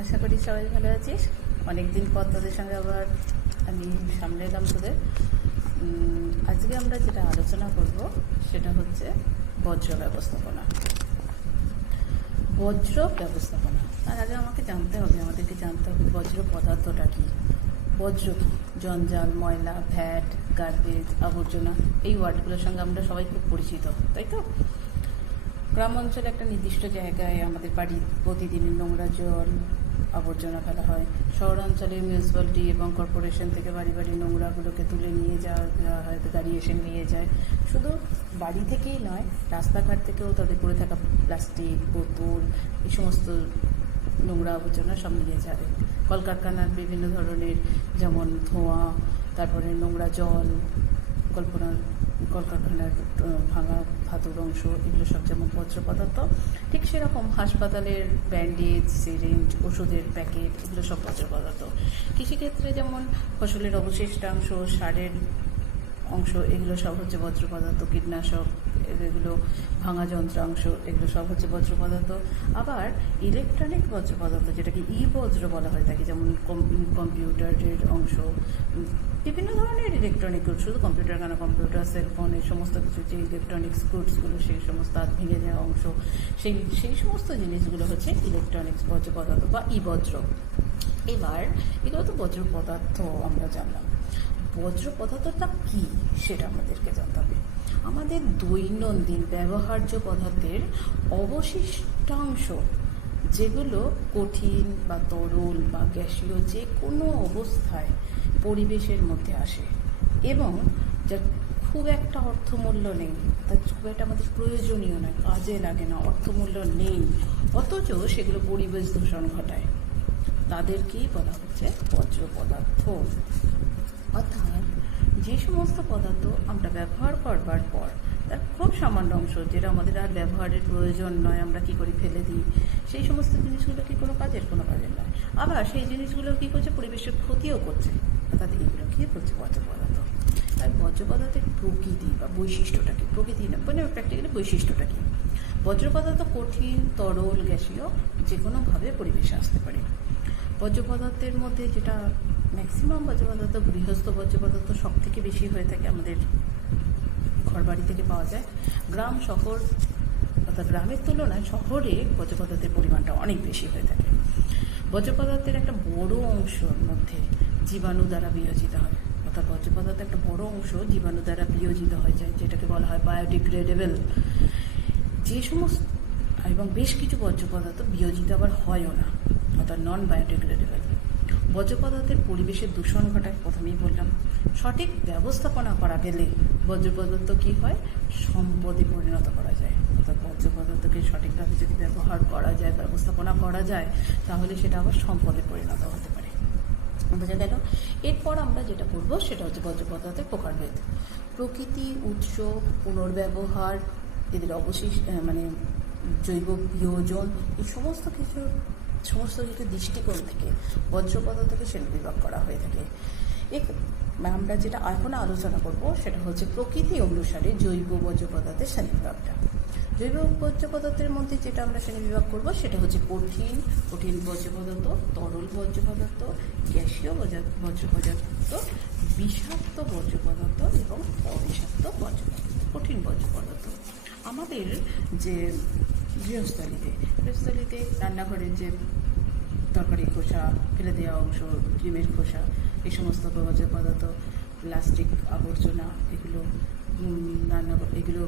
আশা করি সবাই ভালো আছিস। অনেকদিন পর তোদের সঙ্গে আবার আমি সামনে এলাম তোদের। আজকে আমরা যেটা আলোচনা করব সেটা হচ্ছে বজ্র ব্যবস্থাপনা। বজ্র ব্যবস্থাপনা তার আগে আমাদেরকে জানতে হবে বজ্র পদার্থটা কী, বজ্র কী। জঞ্জাল, ময়লা, ভ্যাট, গার্বেজ, আবর্জনা, এই ওয়ার্ডগুলোর সঙ্গে আমরা সবাই খুব পরিচিত, তাই তো? গ্রাম অঞ্চলে একটা নির্দিষ্ট জায়গায় আমাদের বাড়ির প্রতিদিনের নোংরা জল, আবর্জনা ফেলা হয়। শহরাঞ্চলে মিউনিসিপ্যালিটি এবং কর্পোরেশন থেকে বাড়ি বাড়ি নোংরাগুলোকে তুলে নিয়ে যাওয়া হয়, গাড়ি এসে নিয়ে যায়। শুধু বাড়ি থেকেই নয়, রাস্তাঘাট থেকেও তাদের পড়ে থাকা প্লাস্টিক, বোতল, এই সমস্ত নোংরা আবর্জনা সব নিয়ে যাবে। কলকারখানার বিভিন্ন ধরনের, যেমন ধোঁয়া, তারপরে নোংরা জল, কলকারখানার ভাঙা ধাতুর অংশ, এগুলো সব যেমন বজ্র পদার্থ, ঠিক সেরকম হাসপাতালের ব্যান্ডেজ, সিরিঞ্জ, ওষুধের প্যাকেট, এগুলো সব বজ্র পদার্থ। কৃষিক্ষেত্রে যেমন ফসলের অবশিষ্টাংশ, সারের অংশ, এগুলো সব হচ্ছে বজ্র পদার্থ। কীটনাশক, এগুলো ভাঙা যন্ত্রাংশ, এগুলো সব হচ্ছে বজ্র পদার্থ। আবার ইলেকট্রনিক বজ্র পদার্থ, যেটাকে বজ্র বলা হয়ে থাকে, যেমন কম্পিউটারের অংশ, বিভিন্ন ধরনের ইলেকট্রনিক গুডস, শুধু কম্পিউটার কেন, কম্পিউটার, সেলফোন, এই সমস্ত কিছু যে ইলেকট্রনিক্স গুডসগুলো, সেই সমস্ত হাত ভেঙে যাওয়া অংশ, সেই সমস্ত জিনিসগুলো হচ্ছে ইলেকট্রনিক্স বজ্র পদার্থ বা বজ্র। এবার এগুলো তো বজ্র পদার্থ আমরা জানলাম। বজ্র পদার্থটা কী সেটা আমাদেরকে জানতে হবে। আমাদের দৈনন্দিন ব্যবহার্য পদার্থের অবশিষ্টাংশ, যেগুলো কঠিন বা তরল বা গ্যাসীয় যে কোনো অবস্থায় পরিবেশের মধ্যে আসে এবং যার খুব একটা অর্থমূল্য নেই, তার খুব একটা আমাদের প্রয়োজনীয় নয়, কাজে লাগে না, অর্থমূল্য নেই, অথচ সেগুলো পরিবেশ দূষণ ঘটায়, তাদেরকেই বলা হচ্ছে বজ্র পদার্থ। অর্থাৎ যে সমস্ত পদার্থ আমরা ব্যবহার করবার পর তার খুব সামান্য অংশ, যেটা আমাদের আর ব্যবহারের প্রয়োজন নয়, আমরা কী করি, ফেলে দিই, সেই সমস্ত জিনিসগুলো কি কোনো কাজের নয়। আবার সেই জিনিসগুলো কী করছে, পরিবেশের ক্ষতিও করছে, অর্থাৎ এগুলো কী করছে, বজ্র পদার্থ। আর বজ্র পদার্থের প্রকৃতি বা বৈশিষ্ট্যটা কী, প্রকৃতি না মানে প্র্যাকটিক্যালি বৈশিষ্ট্যটা কী। বজ্র পদার্থ কঠিন, তরল, গ্যাসীয় যে কোনোভাবে পরিবেশে আসতে পারে। বজ্র পদার্থের মধ্যে যেটা ম্যাক্সিমাম বজ্র পদার্থ, গৃহস্থ বজ্র পদার্থ সব থেকে বেশি হয়ে থাকে, আমাদের ঘরবাড়ি থেকে পাওয়া যায়। গ্রাম শহর, অর্থাৎ গ্রামের তুলনায় শহরে বজ্র পদার্থের পরিমাণটা অনেক বেশি হয়ে থাকে। বজ্র পদার্থের একটা বড় অংশের মধ্যে জীবাণু দ্বারা বিয়োজিত হয়, অর্থাৎ বজ্র পদার্থের একটা বড় অংশ জীবাণু দ্বারা বিয়োজিত হয়ে যায়, যেটাকে বলা হয় বায়োডিগ্রেডেবল। যে সমস্ত এবং বেশ কিছু বজ্র পদার্থ বিয়োজিত আবার হয়ও না, অর্থাৎ নন বায়োডিগ্রেডেবল। বজ্র পদার্থের পরিবেশের দূষণ ঘটায়, প্রথমেই বললাম। সঠিক ব্যবস্থাপনা করা গেলে বজ্র পদার্থ কী হয়, সম্পদে পরিণত করা যায়। অর্থাৎ বজ্র পদার্থকে সঠিকভাবে যদি ব্যবহার করা যায়, ব্যবস্থাপনা করা যায়, তাহলে সেটা আবার সম্পদে পরিণত হতে পারে। বোঝা গেল? এরপর আমরা যেটা করবো সেটা হচ্ছে বজ্র পদার্থের প্রকারভেদ। প্রকৃতি, উৎস, পুনর্ব্যবহার, এদের মানে জৈব বিয়োজন, এই সমস্ত কিছু দৃষ্টিকোণ থেকে বজ্র পদার্থকে শ্রেণীবিভাগ করা হয়ে থাকে। আমরা যেটা এখন আলোচনা করব সেটা হচ্ছে প্রকৃতি অনুসারে জৈব বজ্র পদার্থের শ্রেণীবিভাগটা। জৈব বজ্র পদার্থের মধ্যে যেটা আমরা শ্রেণীবিভাগ করব সেটা হচ্ছে কঠিন বজ্র পদার্থ, তরল বজ্র পদার্থ, গ্যাসীয় বজ্র পদার্থ, বিষাক্ত বজ্র পদার্থ এবং অবিষাক্ত বজ্র পদার্থ। কঠিন বজ্র পদার্থ আমাদের যে গৃহস্থলীতে রান্নাঘরের যে তরকারির খোসা, ফেলে দেওয়া অংশ, ডিমের খোসা, এই সমস্ত বজ্র পদার্থ, প্লাস্টিক, আবর্জনা, এগুলো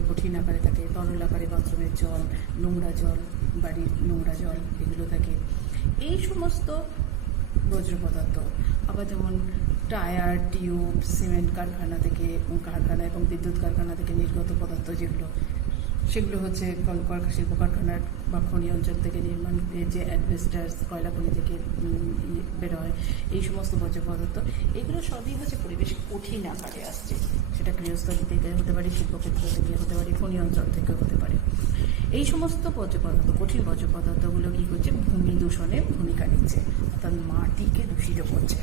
কঠিন আকারে থাকে। তরল আকারে বাথরুমের জল, নোংরা জল, বাড়ির নোংরা জল, এগুলো থাকে। এই সমস্ত বজ্র পদার্থ আবার যেমন টায়ার, টিউব, সিমেন্ট কারখানা এবং বিদ্যুৎ কারখানা থেকে নির্গত পদার্থ, সেগুলো হচ্ছে শিল্প কারখানার বা খনি অঞ্চল থেকে যে অ্যাডভেস্টার্স, কয়লা খনি থেকে বেরোয়, এই সমস্ত বজ্র পদার্থ, এগুলো সবই হচ্ছে পরিবেশে কঠিন আকারে আসছে। সেটা গৃহস্থলী থেকে হতে পারে, শিল্পক্ষেত্র থেকে হতে পারে, খনি অঞ্চল থেকে হতে পারে। এই সমস্ত বজ্র পদার্থ, কঠিন বজ্র পদার্থগুলো কী করছে, ভূমি দূষণের ভূমিকা নিচ্ছে, অর্থাৎ মাটিকে দূষিত করছে।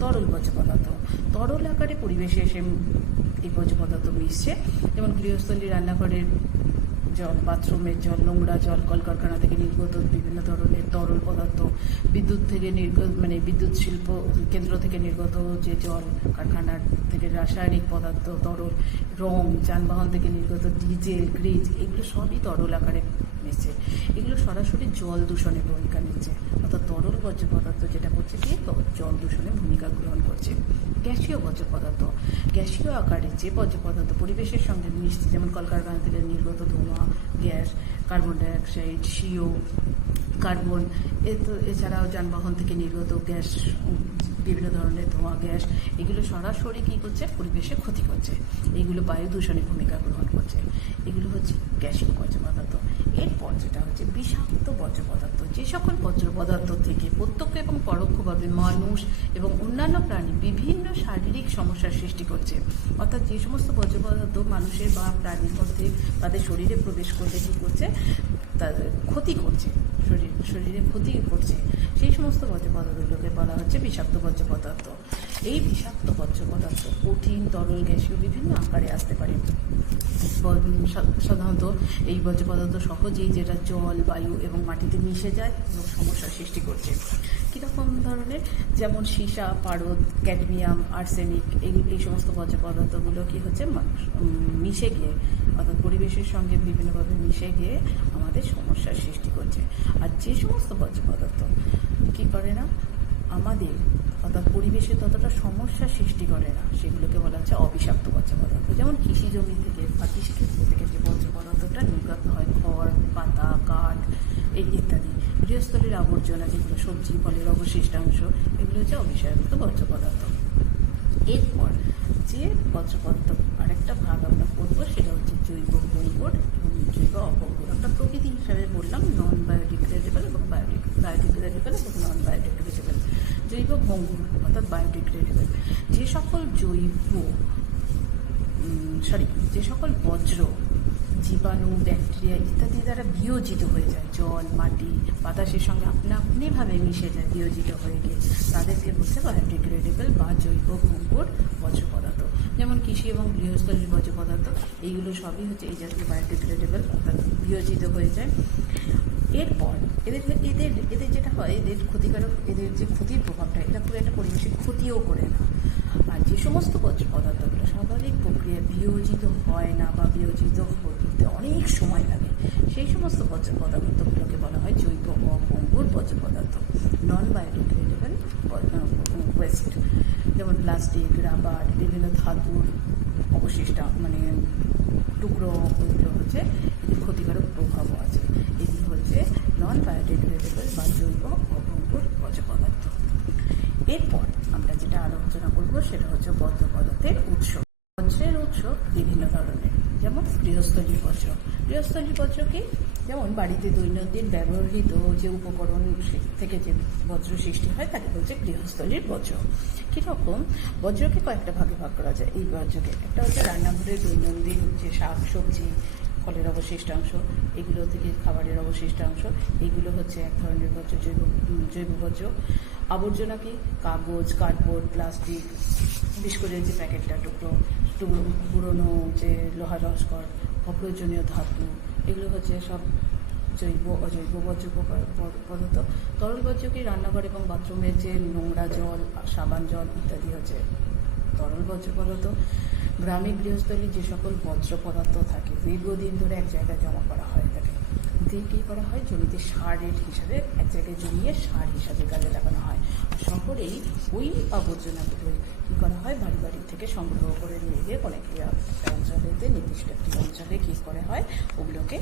তরল বজ্র পদার্থ, তরল আকারে পরিবেশে এসে এই বজ্র পদার্থ মিশছে, যেমন গৃহস্থলী, রান্নাঘরের জল, বাথরুমের জল, নোংরা জল, কলকারখানা থেকে নির্গত বিভিন্ন ধরনের তরল পদার্থ, বিদ্যুৎ থেকে নির্গত মানে বিদ্যুৎ শিল্প কেন্দ্র থেকে নির্গত যে জল, কারখানার থেকে রাসায়নিক পদার্থ, তরল, রং, যানবাহন থেকে নির্গত ডিজেল, গ্রিজ, এগুলো সবই তরল আকারে নিচ্ছে। এগুলো সরাসরি জল দূষণে ভূমিকা নিচ্ছে, অর্থাৎ তরল বর্জ্য পদার্থ যেটা করছে কি জল দূষণে ভূমিকা গ্রহণ করছে। গ্যাসীয় বর্জ্য পদার্থ, গ্যাসীয় আকারে যে বর্জ্য পদার্থ পরিবেশের সঙ্গে মিশছে, যেমন কলকারখানা থেকে নির্গত ধোঁয়া, gas, carbon dioxide, CO, carbon, এছাড়াও যানবাহন থেকে নির্গত গ্যাস, বিভিন্ন ধরনের ধোঁয়া গ্যাস, এগুলো সরাসরি কী করছে, পরিবেশে ক্ষতি করছে। এগুলো বায়ু দূষণে ভূমিকা গ্রহণ করছে। এগুলো হচ্ছে গ্যাসীয় বর্জ্য পদার্থ। এরপর যেটা হচ্ছে বিষাক্ত বর্জ্য পদার্থ, যে সকল বর্জ্য পদার্থ থেকে প্রত্যক্ষ এবং পরোক্ষভাবে মানুষ এবং অন্যান্য প্রাণী বিভিন্ন শারীরিক সমস্যার সৃষ্টি করছে। অর্থাৎ যে সমস্ত বর্জ্য পদার্থ মানুষের বা প্রাণীর মধ্যে তাদের শরীরে প্রবেশ করলে কী করছে, তাদের ক্ষতি করছে, শরীরে ক্ষতি করছে, সেই সমস্ত বর্জ্য পদার্থগুলোকে বলা হচ্ছে বিষাক্ত বর্জ্য পদার্থ। এই বিষাক্ত বর্জ্য পদার্থ কঠিন, তরল, গ্যাসীয় বিভিন্ন আকারে আসতে পারে। সাধারণত এই বর্জ্য পদার্থ সহজেই যেটা জল, বায়ু এবং মাটিতে মিশে যায় এবং সমস্যার সৃষ্টি করছে। কীরকম ধরনের, যেমন সীসা, পারদ, ক্যাডমিয়াম, আর্সেনিক, এই সমস্ত বর্জ্য পদার্থগুলো কী হচ্ছে মিশে গিয়ে, অর্থাৎ পরিবেশের সঙ্গে বিভিন্নভাবে মিশে গিয়ে আমাদের সমস্যার সৃষ্টি করছে। আর যে সমস্ত বর্জ্য পদার্থ কী করে না, আমাদের অর্থাৎ পরিবেশে ততটা সমস্যা সৃষ্টি করে না, সেগুলোকে বলা হচ্ছে অবিষাক্ত বর্জ্য পদার্থ। যেমন কৃষি জমি থেকে বা কৃষিক্ষেত্র থেকে যে বর্জ্য পদার্থটা নির্গত হয়, খড়, পাতা, কাঠ, এই ইত্যাদি, গৃহস্থলীর আবর্জনা, যেগুলো সবজি ফলের অবশিষ্টাংশ, এগুলো হচ্ছে অবিষাক্ত বর্জ্য পদার্থ। এরপর যে বর্জ্য পদার্থ আরেকটা ভাগ আমরা করবো, সেটা হচ্ছে জৈব ভঙ্গুর এবং জৈব অভঙ্গুর। আমরা প্রকৃতি হিসাবে বললাম নন বায়োডিগ্রেডেবল এবং বায়োডিগ্রেডেবল এবং নন বায়োডিগ্রেডেবল। জৈব ভঙ্গুর অর্থাৎ বায়োডিগ্রেডেবল, যে সকল বজ্র, জীবাণু, ব্যাকটেরিয়া ইত্যাদি দ্বারা বিয়োজিত হয়ে যায়, জল, মাটি, বাতাসের সঙ্গে আপনিভাবে মিশে যায়, বিয়োজিত হয়ে গিয়ে, তাদেরকে বলতে বায়োডিগ্রেডেবল বা জৈব ভঙ্গুর বর্জ্য পদার্থ। যেমন কৃষি এবং গৃহস্থলীর বর্জ্য পদার্থ, এইগুলো সবই হচ্ছে এই জাতীয় বায়োডিগ্রেডেবল, অর্থাৎ বিয়োজিত হয়ে যায়। এরপর এদের যেটা হয়, এদের ক্ষতিকারক, এদের যে ক্ষতির প্রভাবটা, এটা পুরো একটা পরিবেশের ক্ষতিও করে না। আর যে সমস্ত বর্জ্য পদার্থগুলো স্বাভাবিক প্রক্রিয়ায় বিয়োজিত হয় না বা বিয়োজিত হতে অনেক সময় লাগে, সেই সমস্ত বর্জ্য পদার্থগুলোকে বলা হয় জৈব অভঙ্গুর বর্জ্য পদার্থ, নন বায়োডিগ্রেডেবল ওয়েস্ট। যেমন প্লাস্টিক, রাবার, বিভিন্ন ধাতুর অবশিষ্ট টুকরো, ওইগুলো হচ্ছে এদের ক্ষতিকারক প্রভাবও আছে। এগুলো হচ্ছে নন বায়োডিগ্রেডেবল বা জৈব অভঙ্গুর বর্জ্য পদার্থ। এরপর আমরা যেটা আলোচনা করবো সেটা হচ্ছে বর্জ্য পদার্থের উৎস। বজ্রের উৎস বিভিন্ন ধরনের, যেমন গৃহস্থলীর বজ্র। গৃহস্থলীর বজ্র কি, যেমন বাড়িতে দৈনন্দিন ব্যবহৃত যে উপকরণ থেকে যে বজ্র সৃষ্টি হয় তাকে বলছে গৃহস্থলীর বজ্র। কীরকম, বজ্রকে কয়েকটা ভাগে ভাগ করা যায়। এই বজ্রকে একটা হচ্ছে রান্নাঘরের দৈনন্দিন যে শাক সবজি, ফলের অবশিষ্টাংশ, এগুলো থেকে খাবারের অবশিষ্টাংশ, এগুলো হচ্ছে এক ধরনের বজ্র, জৈব বজ্র। আবর্জনা কি, কাগজ, কার্ডবোর্ড, প্লাস্টিক, বিশেষ করে যে প্যাকেটটা টুকরো, পুরনো যে লোহা রসকর, অপ্রয়োজনীয় ধাতু, এগুলো হচ্ছে সব জৈব অজৈব বর্জ্য পদার্থ। তরল বর্জ্য কি, রান্নাঘর এবং বাথরুমের যে নোংরা জল, সাবান জল ইত্যাদি হচ্ছে তরল বর্জ্য পদার্থ। গ্রামে গৃহস্থলী যে সকল বর্জ্য পদার্থ থাকে, দীর্ঘদিন ধরে এক জায়গায় জমা করা হয়, তাকে দিয়ে কী করা হয়, জমিতে সারের হিসাবে এক জায়গায় জমিয়ে সার হিসাবে কাজে লাগানো হয়। আর শহরেই ওই আবর্জনাগুলো কী করা হয়, বাড়ি বাড়ি থেকে সংগ্রহ করে নিয়ে গিয়ে কোনো একটা অঞ্চলেতে, নির্দিষ্ট একটি অঞ্চলে কী করে হয়, ওগুলোকে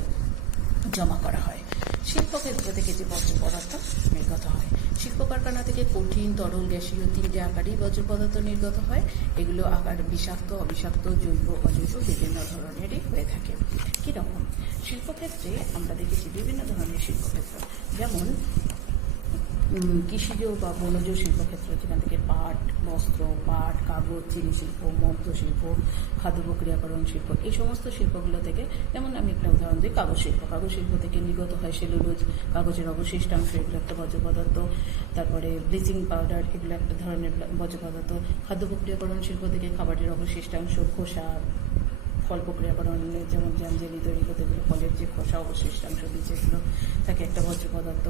জমা করা হয়। শিল্পক্ষেত্র থেকে যে বর্জ্য পদার্থ নির্গত হয়, শিল্প কারখানা থেকে কঠিন, তরল, গ্যাসীয় তিনটে আকারেই বর্জ্য পদার্থ নির্গত হয়। এগুলো আকার বিষাক্ত, অবিষাক্ত, জৈব, অজৈব বিভিন্ন ধরনেরই হয়ে থাকে। কীরকম, শিল্পক্ষেত্রে আমরা দেখেছি বিভিন্ন ধরনের শিল্পক্ষেত্র, যেমন কৃষিজ বা বনজ শিল্পক্ষেত্র, যেখান থেকে পাট, বস্ত্র, পাট, কাগজ, চিনি শিল্প, মদ্য শিল্প, খাদ্য প্রক্রিয়াকরণ শিল্প, এই সমস্ত শিল্পগুলো থেকে, যেমন আমি একটা উদাহরণ দিই, কাগজ শিল্প। কাগজ শিল্প থেকে নির্গত হয় সেলুলোজ, কাগজের অবশিষ্টাংশ, এগুলো একটা বর্জ্য পদার্থ। তারপরে ব্লিচিং পাউডার, এগুলো একটা ধরনের বর্জ্য পদার্থ। খাদ্য প্রক্রিয়াকরণ শিল্প থেকে খাবারের অবশিষ্টাংশ, খোসা, ফল প্রক্রিয়াকরণ যেমন জ্যাম জেলি তৈরি করতে গেলে ফলের যে খোসা অবশিষ্টাংশ যেগুলো থাকে একটা বর্জ্য পদার্থ।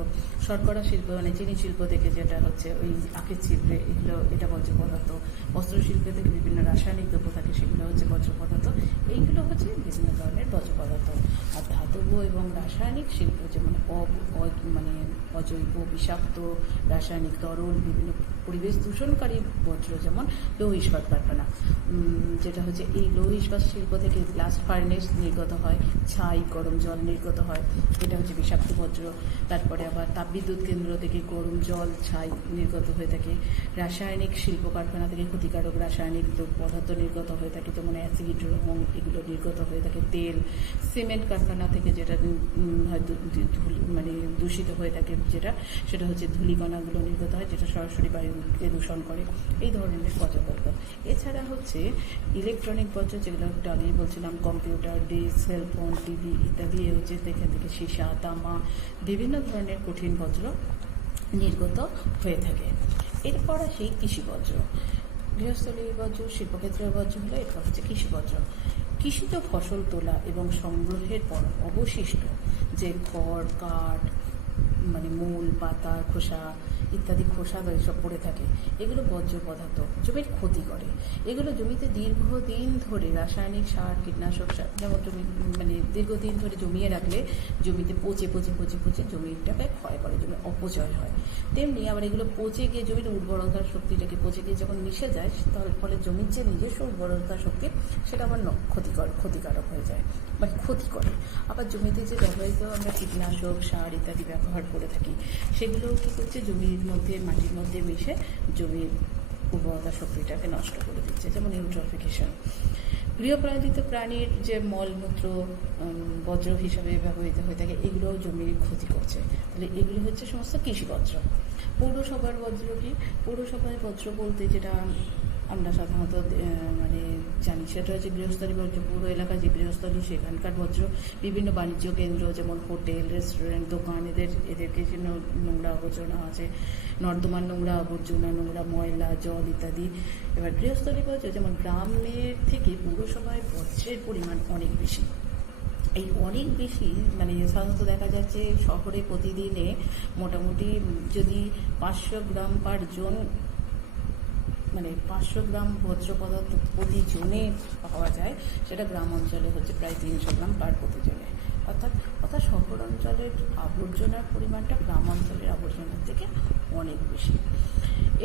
শর্করা শিল্প মানে চিনি শিল্প থেকে যেটা হচ্ছে ওই আখের ছিপড়ে এটা বর্জ্য পদার্থ। বস্ত্রশিল্প থেকে বিভিন্ন রাসায়নিক দ্রব্য থাকে, সেগুলো হচ্ছে বর্জ্য পদার্থ। এইগুলো হচ্ছে বিভিন্ন ধরনের বর্জ্য পদার্থ। আর ধাতব এবং রাসায়নিক শিল্প যেমন মানে অজৈব বিষাক্ত রাসায়নিক তরল বিভিন্ন পরিবেশ দূষণকারী বর্জ্য যেমন লৌহ ইস্পাত কারখানা, যেটা হচ্ছে এই লৌহ ইস্পাত শিল্প থেকে ব্লাস্ট ফার্নেস নির্গত হয়, ছাই গরম জল নির্গত হয়, এটা হচ্ছে বিষাক্ত বর্জ্য। তারপরে আবার তাপবিদ্যুৎ কেন্দ্র থেকে গরম জল ছাই নির্গত হয়ে থাকে। রাসায়নিক শিল্প কারখানা থেকে ক্ষতিকারক রাসায়নিক পদার্থ নির্গত হয়ে থাকে, যেমন অ্যাসিড রং এগুলো নির্গত হয়ে থাকে। তেল সিমেন্ট কারখানা থেকে যেটা মানে দূষিত হয়ে থাকে সেটা হচ্ছে ধূলিকণাগুলো নির্গত হয়, যেটা সরাসরি বায়ুকে দূষণ করে। এই ধরনের বর্জ্য পদার্থ। এছাড়া হচ্ছে ইলেকট্রনিক বর্জ্য, যেগুলো একটু আগেই বলছিলাম, কম্পিউটার, ডিশ, সেলফোন, টিভি ইত্যাদি হচ্ছে এখান থেকে সীসা, তামা বিভিন্ন ধরনের কঠিন বর্জ্য নির্গত হয়ে থাকে। এরপর আসি কৃষি বর্জ্য। গৃহস্থলীর বর্জ্য, শিল্পক্ষেত্রের বর্জ্য হলো এরপর হচ্ছে কৃষি বর্জ্য। কৃষিজ ফসল তোলা এবং সংগ্রহের পর অবশিষ্ট যে খড়, কাঠ, মানে মূল, পাতা, খোসা ইত্যাদি খোসা এইসব পড়ে থাকে, এগুলো বর্জ্য পদার্থ জমির ক্ষতি করে। এগুলো জমিতে দীর্ঘদিন ধরে রাসায়নিক সার, কীটনাশক সার যেমন মানে দীর্ঘদিন ধরে জমিয়ে রাখলে জমিতে পচে পচে পচে পচে জমিটাকে ক্ষয় করে, জমি অপচয় হয়। তেমনি আবার এগুলো পচে গিয়ে জমির উর্বরতার শক্তিটাকে পচে গিয়ে যখন মিশে যায়, তার ফলে জমির যে নিজস্ব উর্বরতা শক্তি সেটা আবার ক্ষতিকারক হয়ে যায়, মানে ক্ষতি করে। আবার জমিতে যে ব্যবহৃত আমরা কীটনাশক সার ইত্যাদি ব্যবহার করে থাকি, সেগুলো কী করছে, জমির মধ্যে মাটির মধ্যে মিশে জমির উর্বরতা শক্তিটাকে নষ্ট করে দিচ্ছে, যেমন ইউট্রফিকেশন। গৃহপালিত প্রাণীর যে মলমূত্র বর্জ্য হিসাবে ব্যবহৃত হয়ে থাকে, এগুলোও জমির ক্ষতি করছে। তাহলে এগুলো হচ্ছে সমস্ত কৃষি বর্জ্য। পৌরসভার বর্জ্য কি? পৌরসভার বর্জ্য বলতে যেটা আমরা সাধারণত মানে জানি, সেটা হচ্ছে গৃহস্থলী বর্জ্য। পৌর এলাকায় যে গৃহস্থলী সেখানকার বর্জ্য, বিভিন্ন বাণিজ্য কেন্দ্র যেমন হোটেল, রেস্টুরেন্ট, দোকান, এদেরকে যে নোংরা আবর্জনা আছে, নর্দমার নোংরা আবর্জনা, নোংরা ময়লা জল ইত্যাদি। এবার গৃহস্থলী বর্জ্য যেমন গ্রামের থেকে পৌরসভায় বর্জ্যের পরিমাণ অনেক বেশি। এই অনেক বেশি মানে সাধারণত দেখা যাচ্ছে শহরে প্রতিদিনে মোটামুটি যদি 500 গ্রাম পার জন, মানে 500 গ্রাম বর্জ্য পদার্থ প্রতিজনে পাওয়া যায়, সেটা গ্রাম অঞ্চলে হচ্ছে প্রায় 300 গ্রাম পার প্রতিজনে। অর্থাৎ শহর অঞ্চলের আবর্জনার পরিমাণটা গ্রাম অঞ্চলের আবর্জনার থেকে অনেক বেশি।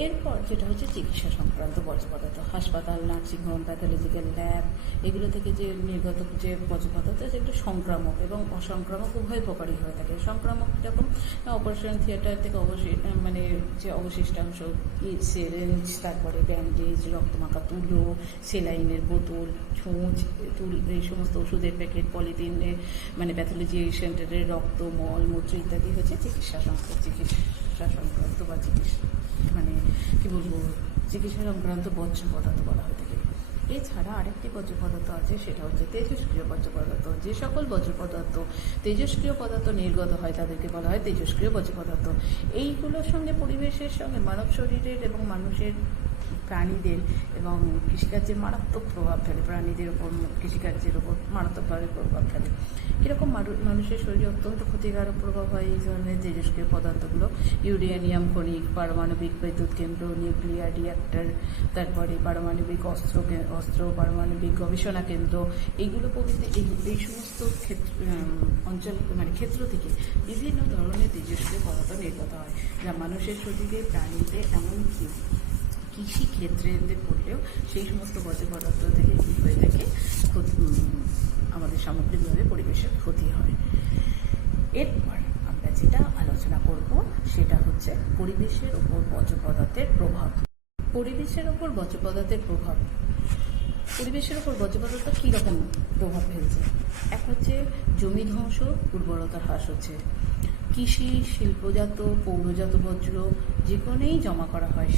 এরপর যেটা হচ্ছে চিকিৎসা সংক্রান্ত বর্জ্য পদার্থ, হাসপাতাল, নার্সিংহোম, প্যাথোলজিক্যাল ল্যাব এগুলো থেকে যে নির্গত যে বর্জ্য পদার্থ, যেগুলো সংক্রামক এবং অসংক্রামক উভয় প্রকারই হয়ে থাকে। সংক্রামক যখন অপারেশন থিয়েটার থেকে মানে যে অবশিষ্টাংশ, সিরিঞ্জ, তারপরে ব্যান্ডেজ, রক্তমাখা তুলো, সেলাইনের বোতল, ছুঁচ, এই সমস্ত ওষুধের প্যাকেট, পলিথিনে মানে প্যাথোলজি সেন্টারের রক্ত, মল, মূত্র ইত্যাদি হচ্ছে চিকিৎসা সংক্রান্ত বা মানে কি বলবো, চিকিৎসা সংক্রান্ত বর্জ্য পদার্থ বলা হয়ে থাকে। এছাড়া আরেকটি বর্জ্য পদার্থ আছে, সেটা হচ্ছে তেজস্ক্রিয় বর্জ্য পদার্থ। যে সকল বর্জ্য পদার্থ তেজস্ক্রিয় পদার্থ নির্গত হয় তাদেরকে বলা হয় তেজস্ক্রিয় বর্জ্য পদার্থ। এইগুলোর সঙ্গে পরিবেশের সঙ্গে মানব শরীরের এবং মানুষের, প্রাণীদের এবং কৃষিকার্যের মারাত্মক প্রভাব ফেলে, প্রাণীদের ওপর কৃষিকার্যের ওপর মারাত্মকভাবে প্রভাব ফেলে। কীরকম? মানুষের শরীরে অত্যন্ত ক্ষতিকারক প্রভাব হয় এই ধরনের তেজস্ক্রিয় পদার্থগুলো। ইউরেনিয়াম খনিক, পারমাণবিক বিদ্যুৎ কেন্দ্র, নিউক্লিয়ার রিঅ্যাক্টর, তারপরে পারমাণবিক অস্ত্র, পারমাণবিক গবেষণা কেন্দ্র, এইগুলো প্রভৃতি এই সমস্ত অঞ্চল মানে ক্ষেত্র থেকে বিভিন্ন ধরনের তেজস্ক্রিয় পদার্থ নির্গত হয়, যা মানুষের শরীরে, প্রাণীতে, এমনকি কৃষি ক্ষেত্রে পড়লেও সেই সমস্ত বর্জ্য পদার্থ থেকে কী হয়ে থাকে, আমাদের সামগ্রিকভাবে পরিবেশের ক্ষতি হয়। এরপর আমরা যেটা আলোচনা করব সেটা হচ্ছে পরিবেশের ওপর বর্জ্য পদার্থের প্রভাব। পরিবেশের ওপর বর্জ্য পদার্থের প্রভাব, পরিবেশের ওপর বর্জ্য পদার্থ কীরকম প্রভাব ফেলছে? এক হচ্ছে জমি ধ্বংস, উর্বরতা হ্রাস হচ্ছে। কৃষি, শিল্পজাত, পৌরজাত বর্জ্য যেখানেই জমা করা হয়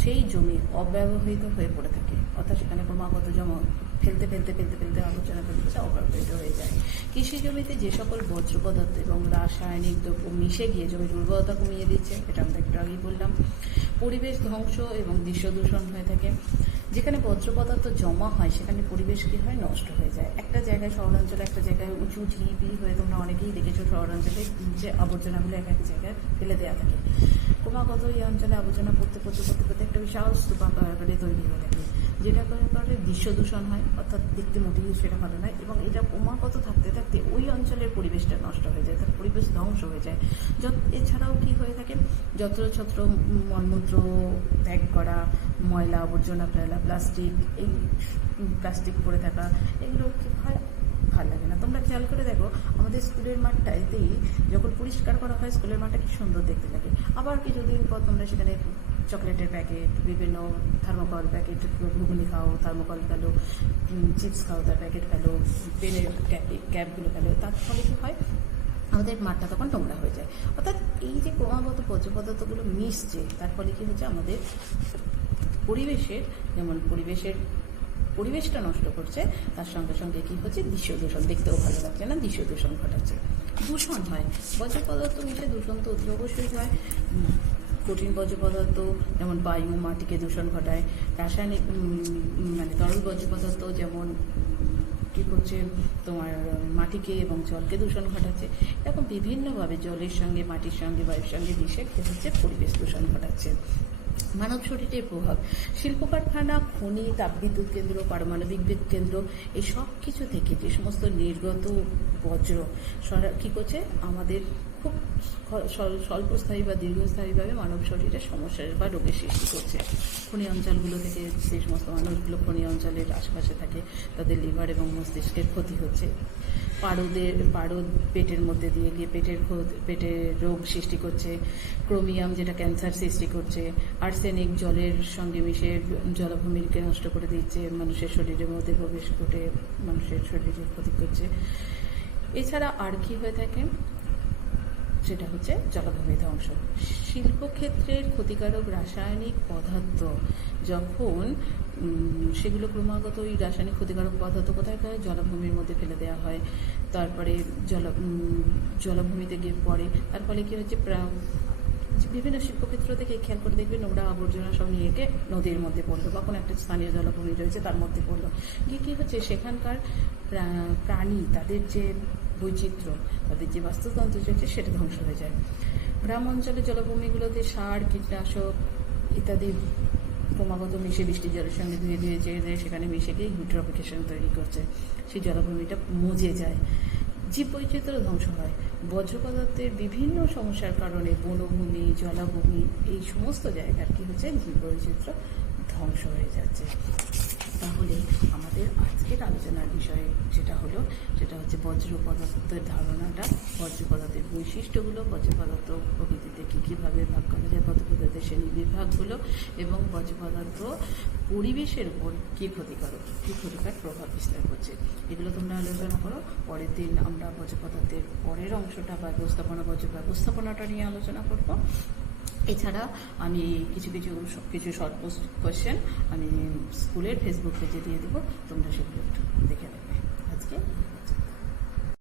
সেই জমি অব্যবহৃত হয়ে পড়ে থাকে, অর্থাৎ সেখানে ক্রমাগত জমা ফেলতে আলোচনা ফেলতে অব্যবহৃত হয়ে যায়। কৃষি জমিতে যে সকল বর্জ্য পদার্থ এবং রাসায়নিক দ্রব্য মিশে গিয়ে জমির উর্বরতা কমিয়ে দিচ্ছে, এটা আমরা একটু আগেই বললাম। পরিবেশ ধ্বংস এবং দৃশ্য দূষণ হয়ে থাকে। যেখানে বজ্র পদার্থ জমা হয় সেখানে পরিবেশ কি হয়, নষ্ট হয়ে যায়। একটা জায়গায়, শহরাঞ্চলে একটা জায়গায় উঁচু ঢিপি হয়ে তোমরা অনেকেই দেখেছো শহরাঞ্চলে যে আবর্জনাগুলো এক এক জায়গায় ফেলে দেওয়া থাকে। ক্রমাগত এই অঞ্চলে আবর্জনা পড়তে পড়তে পড়তে পড়তে একটা বিশাল স্তূপাকার আকারে তৈরি হয়ে থাকে, যেটা করে দৃশ্য দূষণ হয়, অর্থাৎ দেখতে মোটেই সেটা ভালো নয়। এবং এটা ক্রমাগত থাকতে থাকতে ওই অঞ্চলের পরিবেশটা নষ্ট হয়ে যায়, তার পরিবেশ ধ্বংস হয়ে যায়। এছাড়াও কি হয়ে থাকে, যত্রছত্র মলমূত্র ত্যাগ করা, ময়লা আবর্জনা ফেলা, প্লাস্টিক পড়ে থাকা, এগুলো কি হয়, ভালো লাগে না। তোমরা খেয়াল করে দেখো, আমাদের স্কুলের মাঠটাতেই যখন পরিষ্কার করা হয় স্কুলের মাঠটা কি সুন্দর দেখতে লাগে। আবার কিছুদিন পর তোমরা সেখানে চকলেটের প্যাকেট, বিভিন্ন থার্মোকল প্যাকেট, ঘুগনি খাও, থার্মোকল ফেলো, চিপস খাও, তার প্যাকেট ফেলো, পেনের ক্যাপগুলো ফেলো। তার ফলে কী হয়, আমাদের মাঠটা তখন নোংরা হয়ে যায়। অর্থাৎ এই যে ক্রমাগত বর্জ্য পদার্থগুলো মিশছে, তার ফলে কী হচ্ছে, আমাদের পরিবেশটা নষ্ট করছে। তার সঙ্গে সঙ্গে কী হচ্ছে, দৃশ্য দূষণ, দেখতেও ভালো লাগছে না, দৃশ্য দূষণ ঘটাচ্ছে। দূষণ হয়, বর্জ্য পদার্থ মিশে দূষণ তো অতি অবশ্যই হয়। কঠিন বর্জ্য পদার্থ যেমন বায়ু, মাটিকে দূষণ ঘটায়। রাসায়নিক তরল বর্জ্য পদার্থ যেমন কী করছে, তোমার মাটিকে এবং জলকে দূষণ ঘটাচ্ছে। এরকম বিভিন্নভাবে জলের সঙ্গে, মাটির সঙ্গে, বায়ুর সঙ্গে মিশে কী হচ্ছে, পরিবেশ দূষণ ঘটাচ্ছে। মানব শরীরের প্রভাব, শিল্প কারখানা, খনি, তাপবিদ্যুৎ কেন্দ্র, পারমাণবিক বিদ্যুৎ কেন্দ্র, এই সব কিছু থেকে যে সমস্ত নির্গত বজ্র কী করছে, আমাদের খুব স্বল্পস্থায়ী বা দীর্ঘস্থায়ীভাবে মানব শরীরে সমস্যা বা রোগের সৃষ্টি করছে। খনি অঞ্চলগুলো থেকে যে সমস্ত মানুষগুলো খনি অঞ্চলের আশপাশে থাকে, তাদের লিভার এবং মস্তিষ্কের ক্ষতি হচ্ছে। পারদ পেটের মধ্যে দিয়ে গিয়ে পেটের রোগ সৃষ্টি করছে। ক্রোমিয়াম, যেটা ক্যান্সার সৃষ্টি করছে। আর্সেনিক জলের সঙ্গে মিশে জলাভূমিকে নষ্ট করে দিচ্ছে, মানুষের শরীরের মধ্যে প্রবেশ করে মানুষের শরীরে ক্ষতি করছে। এছাড়া আর কি হয়ে থাকে, সেটা হচ্ছে জলাভূমি ধ্বংস। শিল্পক্ষেত্রের ক্ষতিকারক রাসায়নিক পদার্থ যখন সেগুলো ক্রমাগত ওই রাসায়নিক ক্ষতিকারক পদার্থ কোথায় হয়, জলাভূমির মধ্যে ফেলে দেওয়া হয়, তারপরে জলাভূমিতে গিয়ে পড়ে। তার ফলে কী হচ্ছে, বিভিন্ন শিল্পক্ষেত্র থেকে খেয়াল করে দেখবে নোংরা আবর্জনা সব নিয়ে গিয়ে নদীর মধ্যে পড়লো, বা কোনো একটা স্থানীয় জলাভূমি রয়েছে তার মধ্যে পড়লো, গিয়ে কী হচ্ছে, সেখানকার প্রাণী, তাদের যে বৈচিত্র্য, তাদের যে বাস্তুতন্ত্র রয়েছে সেটা ধ্বংস হয়ে যায়। গ্রাম অঞ্চলের জলাভূমিগুলোতে সার, কীটনাশক ইত্যাদি ক্রমাগত মিশে বৃষ্টির জলের সঙ্গে ধুয়ে ধুয়ে সেখানে মিশে গিয়ে ইউট্রফিকেশন তৈরি করছে, সেই জলাভূমিটা মজে যায়, জীববৈচিত্র্য ধ্বংস হয়। বর্জ্য পদার্থের বিভিন্ন সমস্যার কারণে বনভূমি, জলাভূমি, এই সমস্ত জায়গার কী হচ্ছে, জীববৈচিত্র্য ধ্বংস হয়ে যাচ্ছে। তাহলে আমাদের আজকের আলোচনার বিষয় যেটা হচ্ছে বজ্র পদার্থের ধারণাটা, বজ্র পদার্থের বৈশিষ্ট্যগুলো, বজ্র পদার্থ প্রকৃতিতে কীভাবে ভাগ করা যায়, বজ্র পদার্থের শ্রেণী বিভাগগুলো, এবং বজ্র পদার্থ পরিবেশের উপর কী ক্ষতিকর প্রভাব বিস্তার করছে, এগুলো তোমরা আলোচনা করো। পরের দিন আমরা বজ্র পদার্থের পরের অংশটা, বজ্র ব্যবস্থাপনাটা নিয়ে আলোচনা করব। এছাড়া আমি কিছু শর্ট পোস্ট কোয়েশ্চেন আমি স্কুলের ফেসবুক পেজে দিয়ে দেবো, তোমরা সেগুলো একটু দেখে নেবে। আজকে